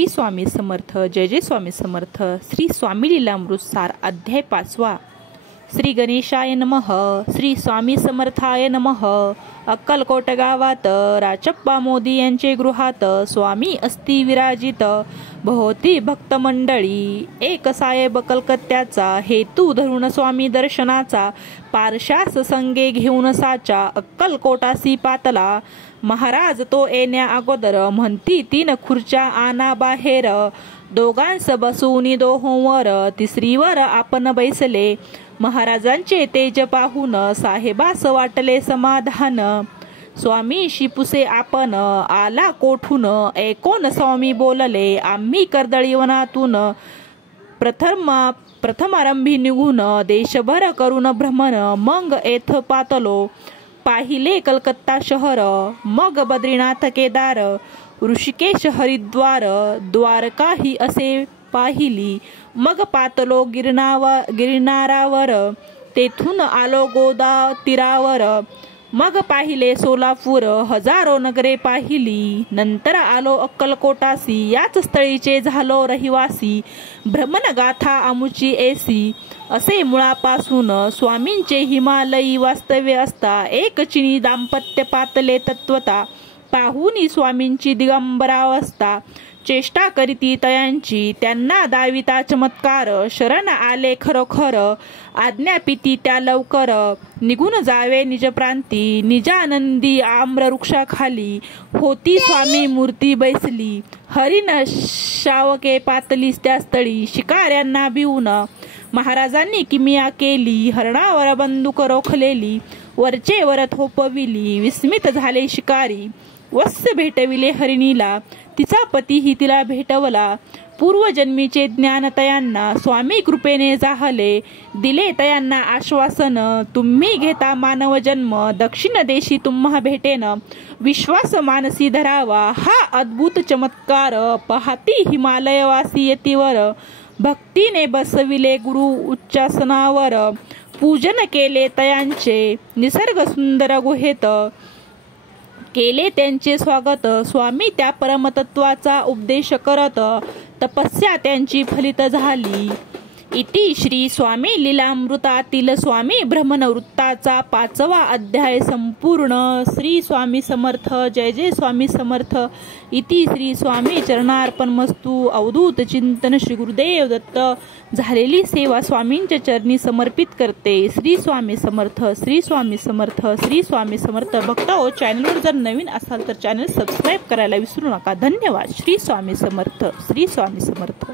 श्री स्वामी समर्थ. जय जय स्वामी समर्थ. श्री स्वामी लीलामृतसार अध्याय 5. श्री गणेशाय नमः. श्री स्वामी समर्थाय नमः. अक्कलकोट गावात राचप्पा मोदी यांचे गृहात स्वामी अस्ति विराजित. भोवती भक्त मंडळी. एक साहेब कलकत्त्याचा हेतू धरून स्वामी दर्शनाचा. पारशास संगे घेऊन साचा अक्कलकोटासी पातला. महाराज तो येण्या अगोदर म्हणती 3 खुर्च्या आणा बाहेर. दोघांस बसून दोहोंवर तिसरीवर आपण बैसले. महाराजांचे तेज पाहून साहेबास वाटले समाधान. स्वामी शिपुसे आपण आला कोठून. ऐकोन स्वामी बोलले आम्ही कर्दळीवनातून. प्रथमारंभी निघून देशभर करून भ्रमण. मग येथ पातलो पाहिले कलकत्ता शहर. मग बद्रीनाथ केदार ऋषिकेश हरिद्वार. द्वारका ही असे पाहिली. मग पातलो गिरनारावर. तेथून आलो गोदा तीरावर. मग पाहिले सोलापूर. हजारो नगरे पाहिली. नंतर आलो अक्कलकोटासी. याच स्थळीचे झालो रहिवासी. भ्रमण गाथा आमुची ऐसी. असे मुळापासून स्वामींचे हिमालयी वास्तव्य असता. एक चिनी दाम्पत्य पातले तत्वता. पाहुनी स्वामींची दिगंबरावस्था. चेष्टा करीती तयांची त्यांना दाविता चमत्कार. शरण आले खरोखर आज्ञापिती त्या लवकर. निघून जावे निज प्रांती. निजानंदी आम्रवृक्षाखाली. होती स्वामी मूर्ती बैसली. हरिण शावके पातली त्या स्थळी. शिकाऱ्यांना भिवून महाराजांनी किमिया केली. हरणावर बंदूक रोखलेली. वरचे वर थोपविली. विस्मित झाले शिकारी. वत्स भेटविले हरिणीला. तिचा पतीही तिला भेटवला. पूर्वजन्मीचे ज्ञान तयांना स्वामी कृपेने जाहले. दिले तयांना आश्वासन तुम्ही घेता मानव जन्म. दक्षिण देशी तुम्हा भेटेन. विश्वास मानसी धरावा. हा अद्भुत चमत्कार पाहती हिमालयवासी यतीवर. भक्तीने बसविले गुरु उच्चासनावर. पूजन केले तयांचे निसर्ग सुंदर गुहेत. केले त्यांचे स्वागत. स्वामी त्या परमतत्वाचा उपदेश करत. तपस्या त्यांची फलित झाली. इति श्री स्वामी लीलामृतातील स्वामी भ्रमण वृत्ताचा 5वा अध्याय संपूर्ण. श्री स्वामी समर्थ. जय जय स्वामी समर्थ. इति श्री स्वामी चरणार्पणमस्तु. अवधूत चिंतन श्री गुरुदेव दत्त. झालेली सेवा स्वामींच्या चरणी समर्पित करते. श्री स्वामी समर्थ. श्री स्वामी समर्थ. श्री स्वामी समर्थ. भक्त हो, चॅनलवर जर नवीन असाल तर चॅनल सबस्क्राईब करायला विसरू नका. धन्यवाद. श्री स्वामी समर्थ. श्री स्वामी समर्थ.